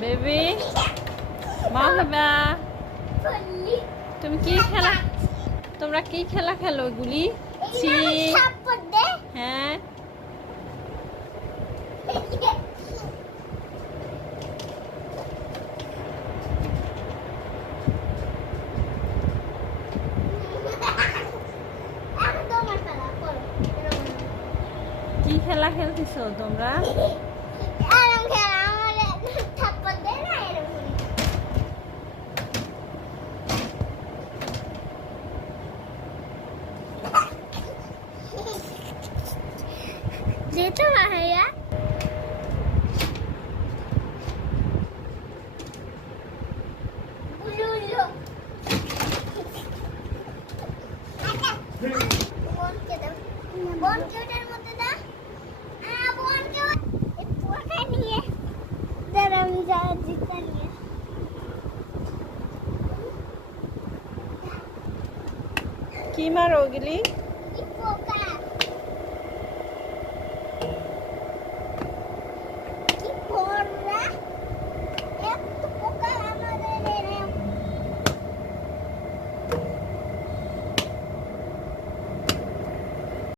Baby মাহবা, তুমি কি খেলা, তোমরা কি খেলা খেলো এগুলি? হ্যাঁ, কি খেলা খেলতেছো তোমরা? যেতে ভাইয়া বোনকে মধ্যে দা বোনকে পুয়াটা নিয়ে দাঁড়াম যা জিতা নিয়ে কি মারো ওগুলি?